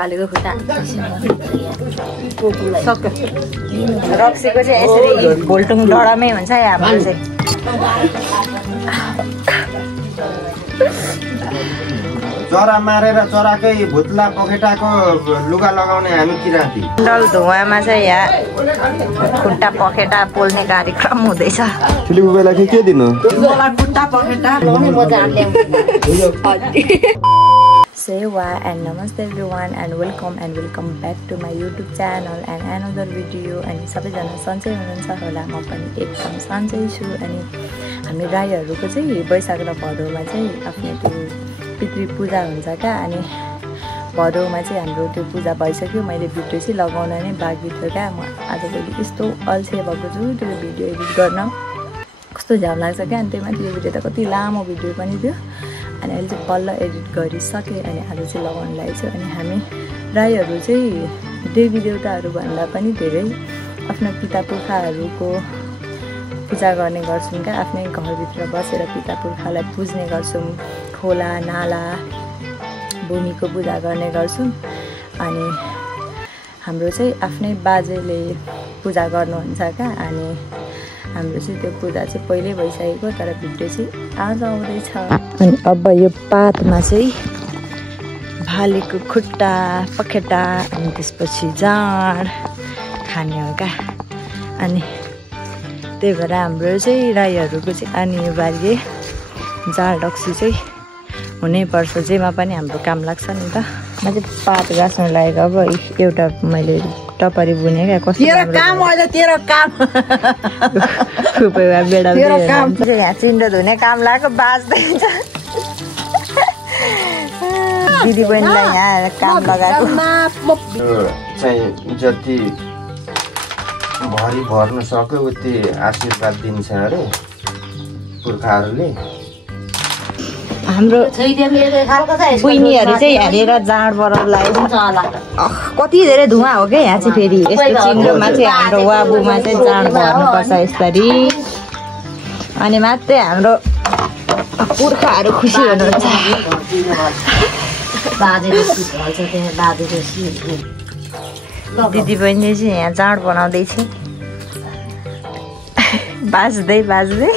भालेको खुट्टा सक्यो रक्सीको चाहिँ यसरी भोल्टुङ डडामै हुन्छ हाम्रो चाहिँ चरा मारेर चराकै भुत्ला पखेटाको लुगा लगाउने हामी किराँती डल धुवामा चाहिँ यहाँ खुट्टा पखेटा पोल्ने कार्यक्रम हुँदैछ फिलिमको बेला के दिनु खुट्टा पखेटा Sewa and namaste everyone and welcome back to my YouTube channel and another video and सबैजना सन्चै हुनुहुन्छ होला म पनि एकदम सन्चै छु अनि हामी राईहरुको चाहिँ वैशाख र भदौमा चाहिँ आफ्नो त्यो पितृ पूजा हुन्छ क्या अनि भदौमा चाहिँ हाम्रो त्यो पूजा भइसक्यो मैले भिडियो चाहिँ लगाउन नै बाँकी थियो क्या म आजभोलि यस्तो अल्छे भएको छु त्यो भिडियो एडिट गर्न कस्तो झ्याउ लाग्छ क्या अनि त्यही माथि यो भिडियो त कति लामो भिडियो पनि थियो अनि अहिले चाहिँ बल्ल एडिट गरिसकेँ अनि आज चाहिँ लगाउन लागेको छु अनि हामी राईहरु चाहिँ देवी देवताहरु भन्दा पनि धेरै आफ्नो पिता पुर्खाहरुको पूजा गर्ने गर्छौं क्या आफ्नै घरभित्र बसेर पिता पुर्खालाई पुज्ने गर्छौं खोला नाला भूमिको पूजा गर्ने गर्छौं अनि हाम्रो चाहिँ आफ्नै बाजेले पूजा गर्नुहुन्छ क्या अनि हाम्रो चाहिँ त्यो पूजा चाहिँ पहिले भइसकेको तर भिडियो चाहिँ आज आउँदैछ अनि अब यो पातमा चाहिँ भालेको खुट्टा पखेटा अनि त्यसपछि जाँड खाने हो क्या अनि त्यही भएर हाम्रो चाहिँ राईहरुको चाहिँ अनिवार्य जाँड रक्सी चाहिँ हुनैपर्छ जेमा पनि हाम्रो काम लाग्छ नि त म चाहिँ पात गाँस्न लागेको अब एउटा मैले टपरी बुने क्या कस्तो तेरो काम अहिले तेरो काम रुपैयाँ बेडा तेरो काम यहाँ चिन्डो धुने काम लाग्यो बाज्दैछ दिदी बहिनीलाई यहाँ काम लगाएको चाहिँ जति भरि भर्न सक्यो उति आशीर्वाद दिन्छ अरे पुर्खाहरूले हाम्रो बहिनीहरु चाहिँ हेरेर जाँड बराउलाई कति धेरै धुवा हो क्या यहाँ चाहिँ फेरि यस्तो चिङ्डोमा चाहिँ हाम्रो वाबुमा चाहिँ जाँड भर्नुपर्छ यसरी अनि मात्रै हाम्रो पुर्खाहरू खुसी हुनुहुन्छ दिदी बहिनीले चाहिँ यहाँ जाँड बनाउँदैछ बाज्दै बाज्दै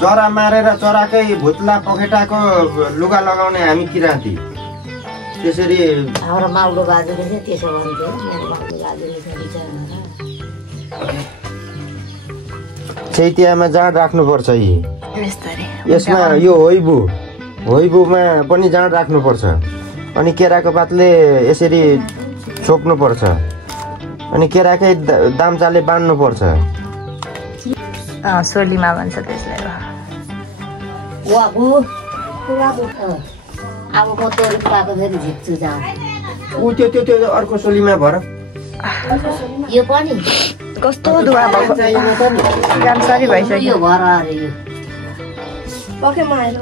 चरा मारेर चराकै भुत्ला पखेटाको लुगा लगाउने हामी किराँती त्यसरी हाम्रो माउलो बाजुले चाहिँ त्यसो भन्थ्यो मेरो माउलो बाजुले चैतियामा जाँड राख्नुपर्छ यसमा यो होइबुमा पनि जाँड राख्नुपर्छ अनि केराको पातले यसरी छोप्नुपर्छ अनि केराकै दाम्चाले बाँड्नुपर्छ सोलीमा भन्छ त्यसलाई वाबु अब म तोरी पाको फेरि झिक्छु जाँड उ त्यो अर्को सोलीमा भर यो पनि कस्तो धुवा भएको गामसरी भइसक्यो भर अरे यो पकेमा आएर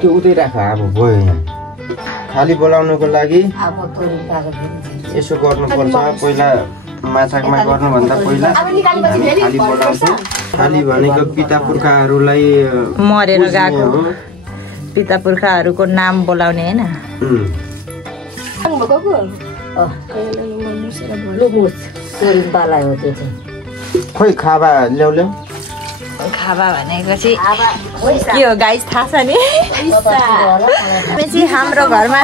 त्यो उतै राख अब भयो यहाँ खाली बोलाउनको लागि अब तोरी पाको फेरि यसो गर्नुपर्छ पहिला माछामा गर्नुभन्दा पहिला खाली बोलाउँछौँ खाली भनेको पिता पुर्खाहरूलाई मरेर गएको पिता पुर्खाहरूको नाम बोलाउने हैन खोइ खाबा ल्याउ खाबा भनेको चाहिँ के हो गाइस थाहा छ नि हाम्रो घरमा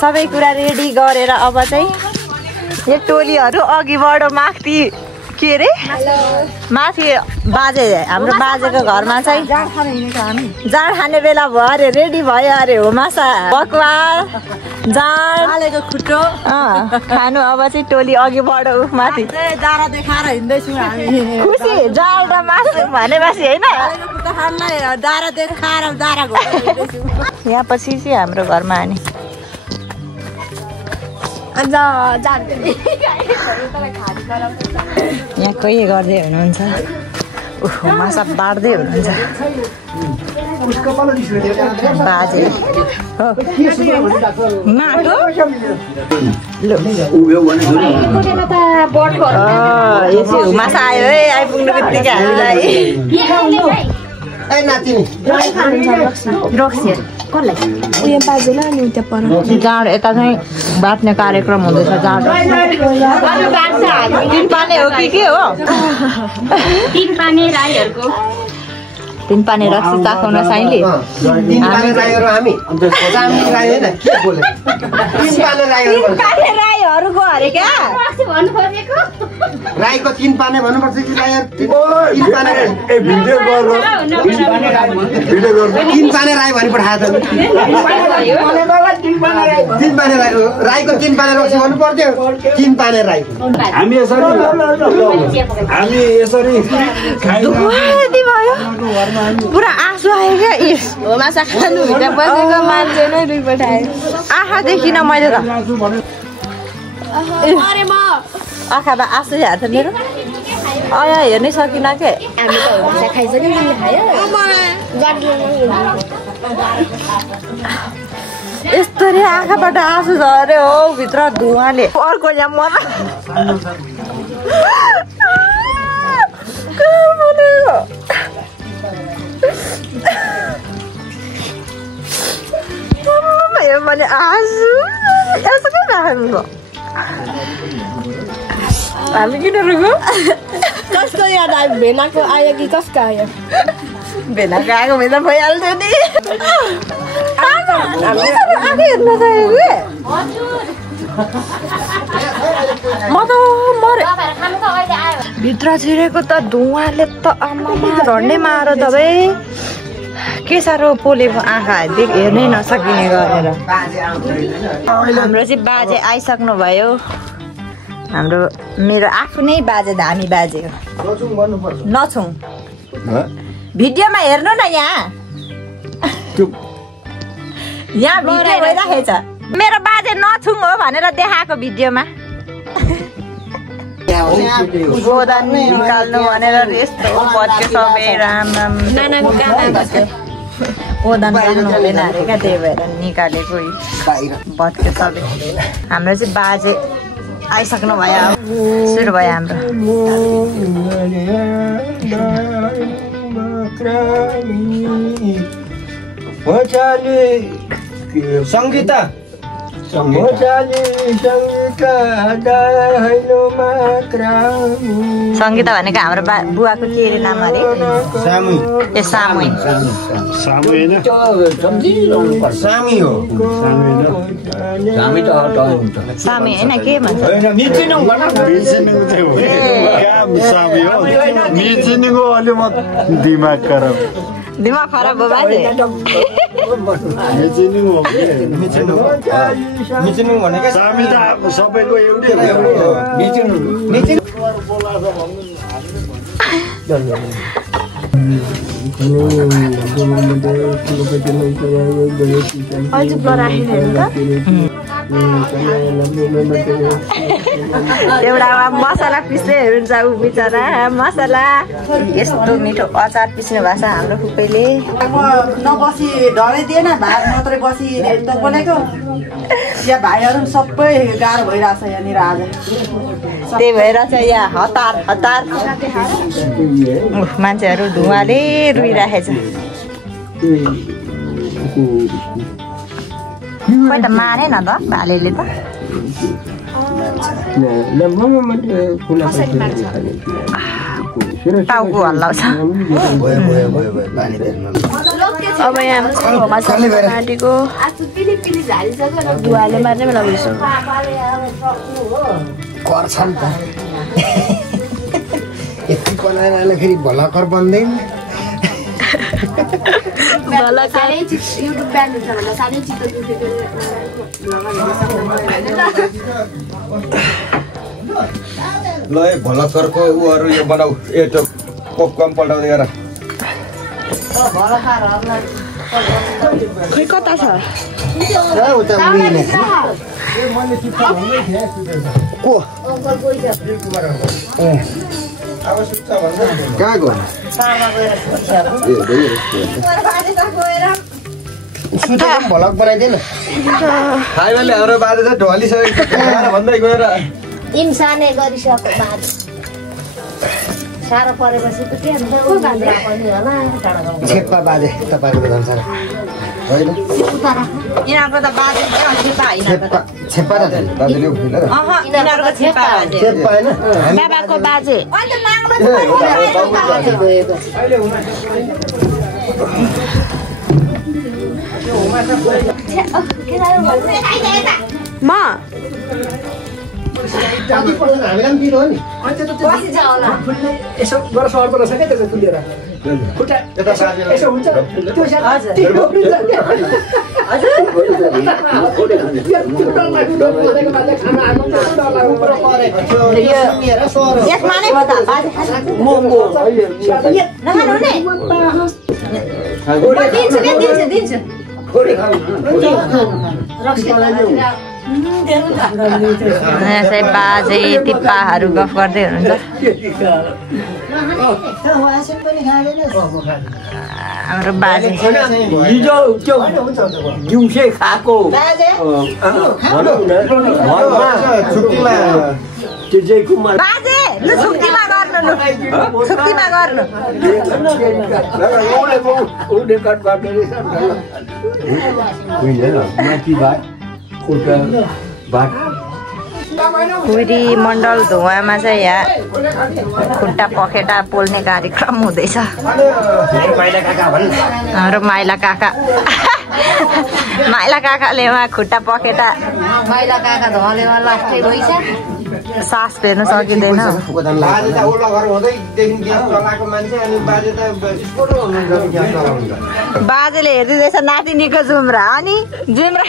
सबै कुरा रेडी गरेर अब चाहिँ यो टोलीहरू अघि बढो माथि के रे माथि बाजे हाम्रो बाजेको घरमा चाहिँ जाँड खाने बेला भयो अरे रेडी भयो अरे हो माछा बकुवा जाँडको खुट्टो खानु अब चाहिँ टोली अघि बढो माथि दारा देखाएर हिँड्दैछौँ हामी खुसी जाँड र मासु भनेपछि होइन दारा देखाएर दारा यहाँ पछि चाहिँ हाम्रो घरमा अनि यहाँ कोही गर्दै हुनुहुन्छ माछा बाँड्दै हुनुहुन्छ बाजे माटो माछा आयो है आइपुग्नु बित्तिकै हामीलाई ए नातिनी रक्सी कसलाई उयो बाजेला नि उता पर जाँड यता चाहिँ बाट्ने कार्यक्रम हुँदैछ जाँड तिन पाने हो कि के हो तीन पानी राईहरुको तीन पाने रक्सी चाखौँ न साइली तीन पाने राईहरु हामी चामी राई हैन के बोले तीन पाने राईहरु राईहरुको अरे क्या भन्नु खोजेको राईको तीन पाने भन्नुपर्छ कि राईहरु तीन पाने राई ए भिडियो गर्नु भिडियो गर्नु तीन पाने राई भनि पठाए त तीन पाने राई राईको तीन पाने रक्सी भन्नु पर्थ्यो तीन पाने राई हामी यसरी पुरा आँसु आयो क्या हो माछा खानु भित्र बसेको मान्छे नै रुई पठायो आँखा देखिनँ मैले त आँखामा आँसु हाल्छ मेरो हेर्नै सकिनँ के यस्तो रे आँखाबाट आँसु झरे हो भित्र धुवाले अर्को यहाँ मरा मैले आँसु यस्तो के राख्नु हामी किन रुगो कसको याद आयो भेनाको आयो कि कसको आयो भेनाको आएको भेना भइहाल्थ्यो नि हेर्न म त मरे भित्र छिरेको त धुवाले त आमामा झन्डै मारो तपाईँ के साह्रो पोलेको आँखा हेर्नै नसकिने गरेर हाम्रो चाहिँ बाजे आइसक्नु भयो हाम्रो मेरो आफ्नै बाजे धामी बाजे हो नछौँ भिडियोमा हेर्नु न यहाँ भिडियो भइराखेको छ मेरो बाजे नछौँ हो भनेर देखाएको भिडियोमा गोदान निकाल्नु भनेर यस्तो बच्यो सबै राम राम नानाको गोदान राख्नु हुँदैन अरे क्या त्यही भएर निकालेको बच्यो सबै हाम्रो चाहिँ बाजे आइसक्नु भयो सुरु भयो हाम्रो संगीता संगीता भनेको हाम्रो बुवाको के अरे नाम अरे ए सामुई सामी हो सामी होइन के भन्छ दिमाग खराब भयो बाजे सबैको एउटै एउटा मसला पिस्दै हुन्छ ऊ बिचरा मसला यस्तो मिठो अचार पिस्नु भएको छ हाम्रो फुपैले नबसी डरै दिएन भात मात्रै बसी बोलेको यहाँ भाइहरू सबै गाह्रो भइरहेछ यहाँनिर आज त्यही भएर चाहिँ यहाँ हतार हतार मान्छेहरू धुवाले रुइराखेछ खोइ त मारे न त भालेले त टाउको हल्लाउँछ अब यहाँ माटीको धुवाले मार्ने बेला भइसक्यो गर्छ नि त यति बनाएर फेरि भलाकर बन्दैन ल भलाकरको उहरू यो बनाऊ एटो पपकर्न पल्टाउँदै गर खै कता छ उता मिल्ने को कहाँ गयो भलक बनाइदिएन हाइवेले हाम्रो बाजे चाहिँ ढलिसकेको भन्दै गएर इन्सानै गरिसक्यो बाज साह्रो परेपछि त के हुन्छ उ बाजा पनि होला टाढा गाउँ छेप्पा बाजे तपाईँको धन सर होइन यिनीहरूको त बाजे छेप्पा होइन छेप्पा त दाजुले उठ्नु ल यिनीहरूको छेप्पा बाजे छेप्पा होइन बाबाको बाजे म हामीलाई पनि दिनु हो नि यसो गर सर्दो रहेछ क्या त्यसो तुलेर खुट्टा यसो हुन्छ त्यो यसमा नै हो त दिन्छु यसै बाजे तिप्पाहरू गफ गर्दै हुनुहुन्छ हाम्रो बाजे हिजो त्यो दिउँसै खाएको बाजे लु छुट्टीमा गर्नु छुट्टीमा गर्नु पुरी मण्डल धुवामा चाहिँ यहाँ खुट्टा पखेटा पोल्ने कार्यक्रम हुँदैछ हाम्रो माइला काका माइला काकाले उहाँ खुट्टा पखेटा माइला काका धले लास्टै भइछ सास फेर्न सकिँदैन बाजेले हेरिदिँदैछ नातिनीको जुम्रा अनि जुम्रा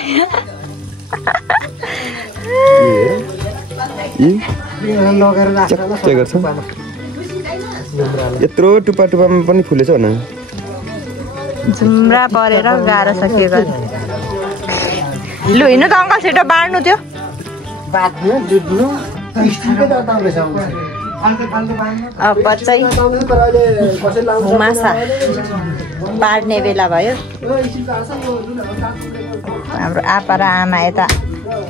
के गर्छ यत्रो टुप्पा टुप्पामा पनि फुलेछ न जुम्रा परेर गाह्रो छ के गर्ने लु हिँड्नु त अङ्कल छिटो बाँड्नु त्यो बाँध्नु दुध्नु बच्चै माछा बाँड्ने बेला भयो हाम्रो आपा र आमा यता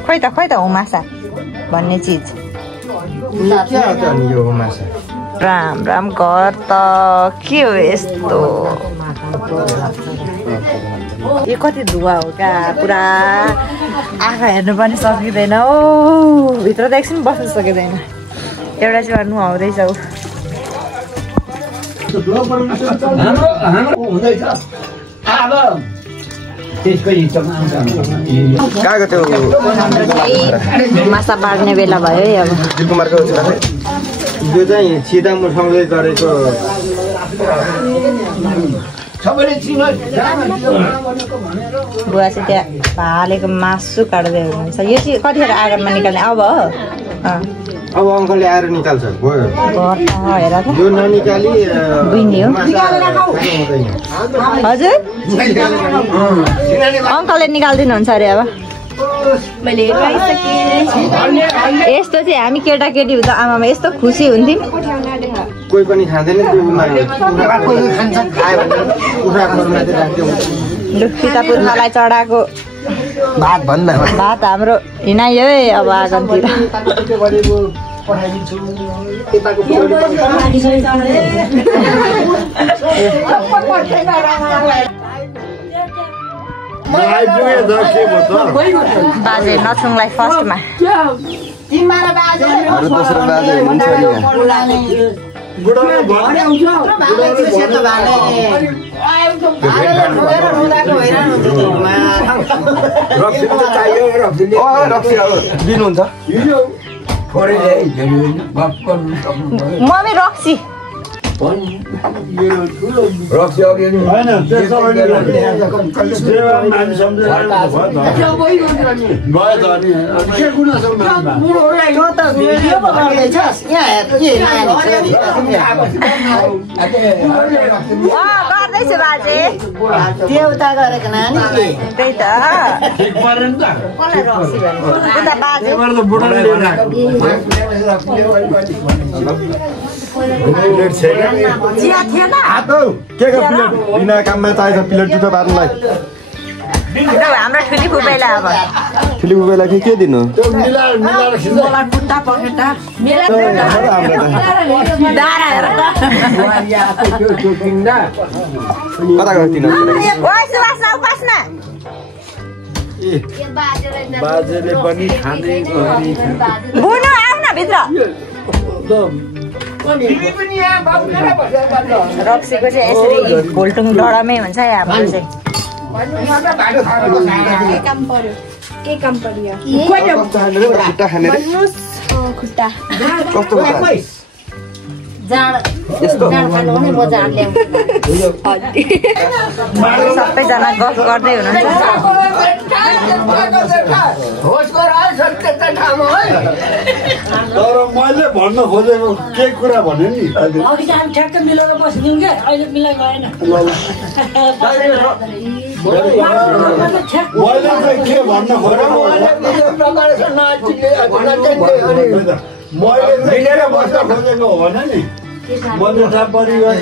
खोइ त हुमासा भन्ने चिज राम राम घर त के हो यस्तो यो कति धुवा हो क्या पुरा आँखा हेर्नु पनि सकिँदैन ओ भित्र त एकछिन बस्नु सकिँदैन एउटा चाहिँ नुहाउँदैछ ऊ माछा बाँड्ने बेला भयो है अब यो चाहिँ सिधा मुठाउँदै गरेको बुवा चाहिँ त्यहाँ भालेको मासु काट्दै हुनुहुन्छ यो चाहिँ कतिखेर आँगनमा निकाल्ने अब अब अङ्कलले आएर निकाल्छ घर हेर त यो ननिकाली बुझ्ने हो हजुर अङ्कलले निकालिदिनुहुन्छ अरे अब यस्तो चाहिँ हामी केटाकेटी हुँदा आमामा यस्तो खुसी हुन्थ्यौँ कोही पनि खाँदैन लु सीतापुर मलाई चढाएको भात भन्न भात हाम्रो हिँडायो है अब आँगनतिर बाजे नछुङलाई फर्स्टमा दोस्रो बाजे हुनुहुन्छ दिनुहुन्छ मम्मी रक्सी गर्दैछु बाजे देउता गरेको नानी त्यही त उता बाजे चिया थिएन के प्लेट बिना काममा चाहिन्छ प्लेट जुठो पार्नुलाई हाम्रो ठुली फुपैला अब ठुली बुबेलाई के दिनु मलाई खुट्टा पखेटा डाँडा हेर त कता गयो तिनीहरू ओइ सुवास उपासना बाजेले पनि खाने बुनु आऊ न भित्र रक्सीको चाहिँ यसरी भोल्टुङ डडामै हुन्छ हाम्रो चाहिँ के काम पर्यो खुट्टा खाने रे खुट्टा कस्तो हुन्छ जाँड खानु भने म जाँड ल्याउँछु सबैजना गफ गर्दै हुनुहुन्छ तर मैले भन्न खोजेको के कुरा भने नि अघि चाहिँ हामी ठ्याक्क मिलाएर बसिदिउँ क्या अहिले मिलाइ भएन मैले चाहिँ के भन्न खोजेको मैले मिलेर बस्न खोजेको हो भने नि मधुसा परिवार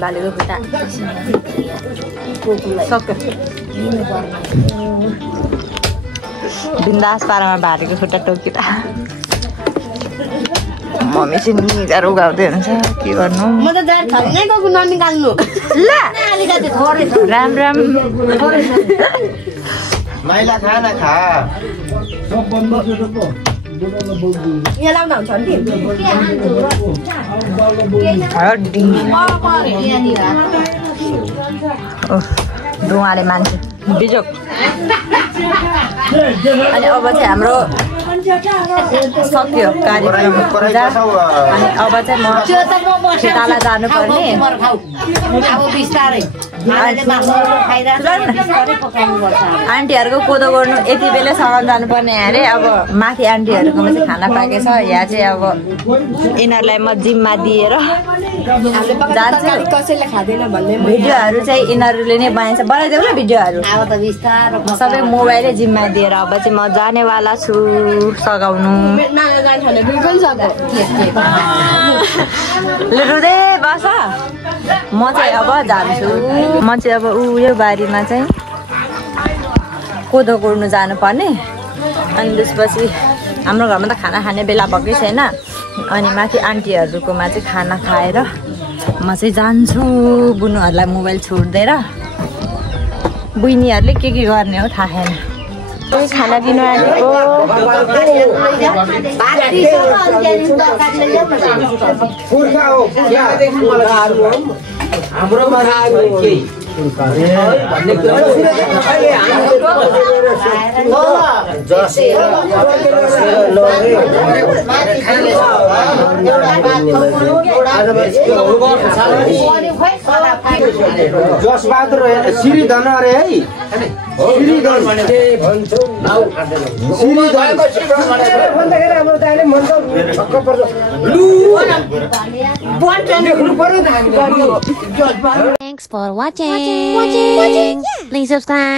भालेको खुट्टा सक्यो बिन्दास पारामा भालेको खुट्टा टोकिँदा मम्मी चाहिँ निगार उगाउँदै हुन्छ के गर्नु म त जाँड छैन गएको ननिकाल्नु ल राम राम माइला खाना खा यहाँ लाउँदा हुन्छ नि धुवाले मान्छे बिजोक अनि अब चाहिँ हाम्रो सक्यो कार्यक्रम पूजा अनि अब चाहिँ म खेताला जानुपर्ने आन्टीहरूको कोदो गर्नु यति बेलैसम्म जानुपर्ने अरे अब माथि आन्टीहरूकोमा चाहिँ खाना पाकेको छ यहाँ चाहिँ अब यिनीहरूलाई म जिम्मा दिएर जान्छु कसैले खाँदैन भन्ने भिडियोहरू चाहिँ यिनीहरूले नै बनाइन्छ बनाइदेऊ ल भिडियोहरू सबै मोबाइलै जिम्मा दिएर अब चाहिँ म जानेवाला छु सघाउनु रुँदै बस म चाहिँ अब जान्छु म चाहिँ अब यो बारीमा चाहिँ कोदो गोड्नु जानुपर्ने अनि त्यसपछि हाम्रो घरमा त खाना खाने बेला भएकै छैन अनि माथि आन्टीहरूकोमा चाहिँ खाना खाएर म चाहिँ जान्छु बुनुहरूलाई मोबाइल छोडिदिएर बुइनीहरूले के गर्ने हो थाहा छैन खाना दिनु आएको हाम्रोमा आएको केही जसबहादुर श्रीधन अरे है Thanks for watching. Please subscribe.